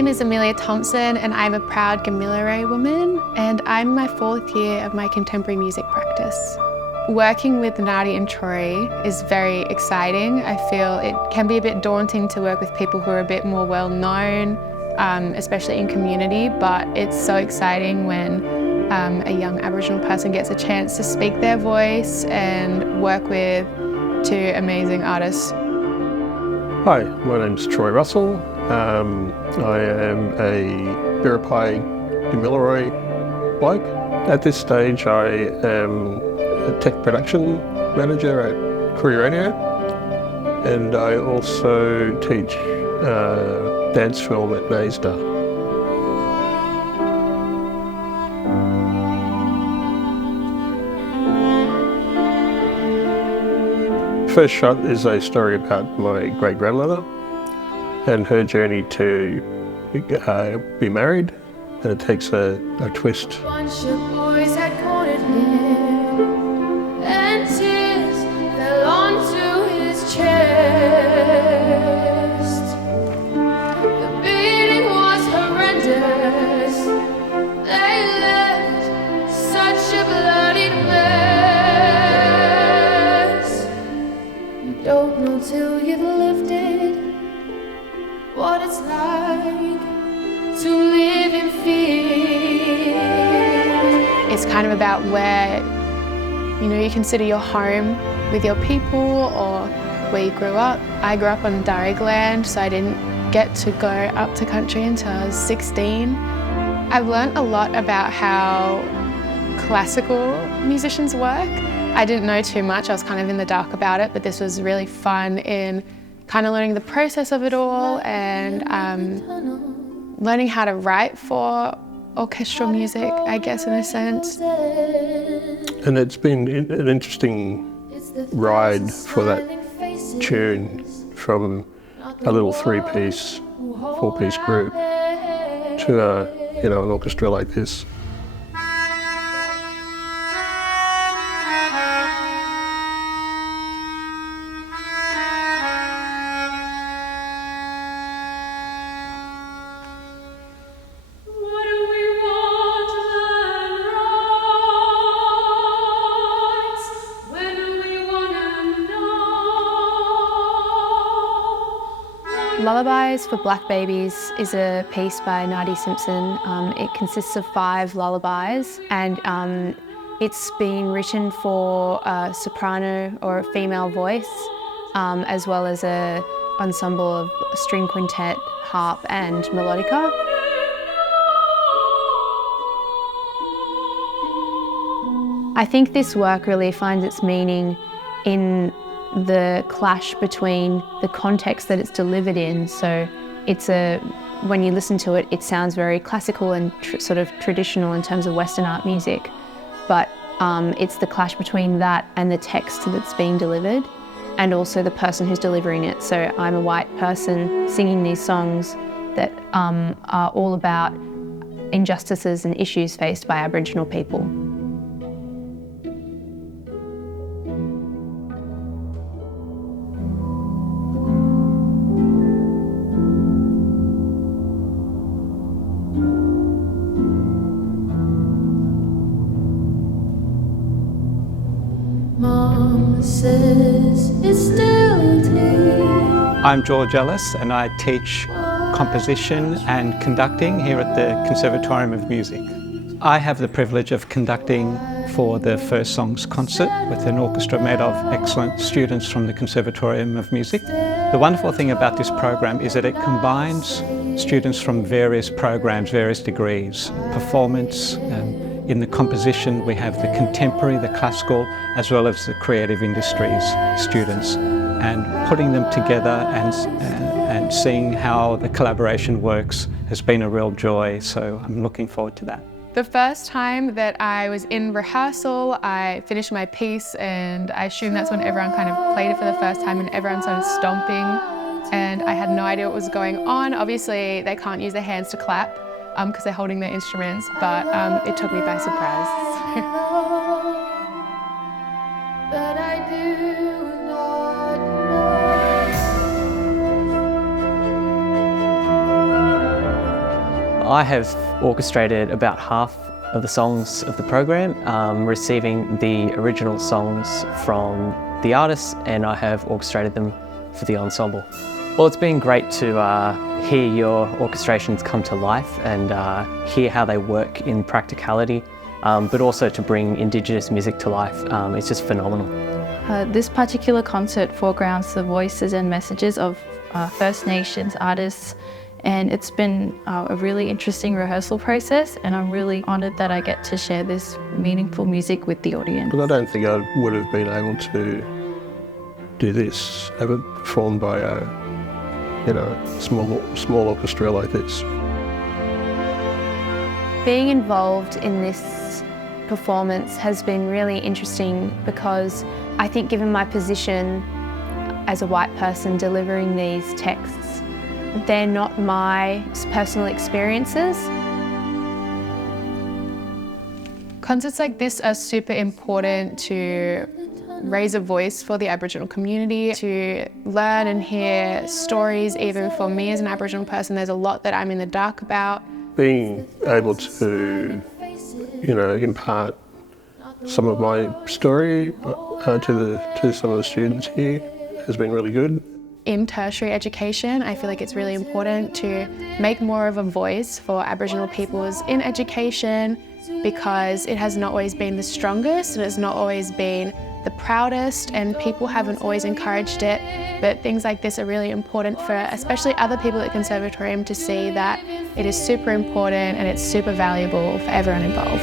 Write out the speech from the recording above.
name is Amelia Thompson and I'm a proud Gamilaroi woman, and I'm in my 4th year of my contemporary music practice. Working with Nadi and Troy is very exciting. I feel it can be a bit daunting to work with people who are a bit more well known, especially in community, but it's so exciting when a young Aboriginal person gets a chance to speak their voice and work with 2 amazing artists. Hi, my name's Troy Russell. I am a Biripi Gamilaroi bloke. At this stage I am a tech production manager at Korea Radio, and I also teach dance film at NASDA. First Shot is a story about my great-grandmother and her journey to be married, and it takes a twist. A bunch of boys had courted him, and tears fell onto his chest. The beating was horrendous. They left such a bloodied mess. You don't know till you've lived it, what it's like to live in fear. It's kind of about where, you consider your home with your people or where you grew up. I grew up on Darug land, so I didn't get to go up to country until I was 16. I've learnt a lot about how classical musicians work. I didn't know too much, I was kind of in the dark about it, but this was really fun in kind of learning the process of it all and learning how to write for orchestral music, I guess, in a sense. And it's been an interesting ride for that tune from a little 3-piece, 4-piece group to an orchestra like this. Lullabies for Black Babies is a piece by Nadi Simpson. It consists of 5 lullabies, and it's been written for a soprano or a female voice, as well as an ensemble of string quintet, harp and melodica. I think this work really finds its meaning in the clash between the context that it's delivered in. So when you listen to it, it sounds very classical and sort of traditional in terms of Western art music, but it's the clash between that and the text that's being delivered, and also the person who's delivering it. So I'm a white person singing these songs that are all about injustices and issues faced by Aboriginal people. Mom says it's still tea. I'm George Ellis and I teach composition and conducting here at the Conservatorium of Music. I have the privilege of conducting for the First Songs concert with an orchestra made of excellent students from the Conservatorium of Music. The wonderful thing about this program is that it combines students from various programs, various degrees, performance. In the composition we have the contemporary, the classical, as well as the creative industries students, and putting them together and seeing how the collaboration works has been a real joy, so I'm looking forward to that. The first time that I was in rehearsal, I finished my piece, and I assume that's when everyone kind of played it for the first time and everyone started stomping, and I had no idea what was going on. Obviously they can't use their hands to clap because they're holding their instruments, but it took me by surprise. But I do not know. I have orchestrated about half of the songs of the program, receiving the original songs from the artists, and I have orchestrated them for the ensemble. Well, it's been great to hear your orchestrations come to life and hear how they work in practicality, but also to bring Indigenous music to life. It's just phenomenal. This particular concert foregrounds the voices and messages of First Nations artists, and it's been a really interesting rehearsal process, and I'm really honoured that I get to share this meaningful music with the audience. But I don't think I would have been able to do this, have it performed by a small orchestra like this. Being involved in this performance has been really interesting because I think given my position as a white person delivering these texts, they're not my personal experiences. Concerts like this are super important to raise a voice for the Aboriginal community, to learn and hear stories. Even for me as an Aboriginal person, there's a lot that I'm in the dark about. Being able to, impart some of my story to some of the students here has been really good. In tertiary education, I feel like it's really important to make more of a voice for Aboriginal peoples in education, because it has not always been the strongest and it's not always been the proudest, and people haven't always encouraged it. But things like this are really important for especially other people at Conservatorium to see that it is super important and it's super valuable for everyone involved.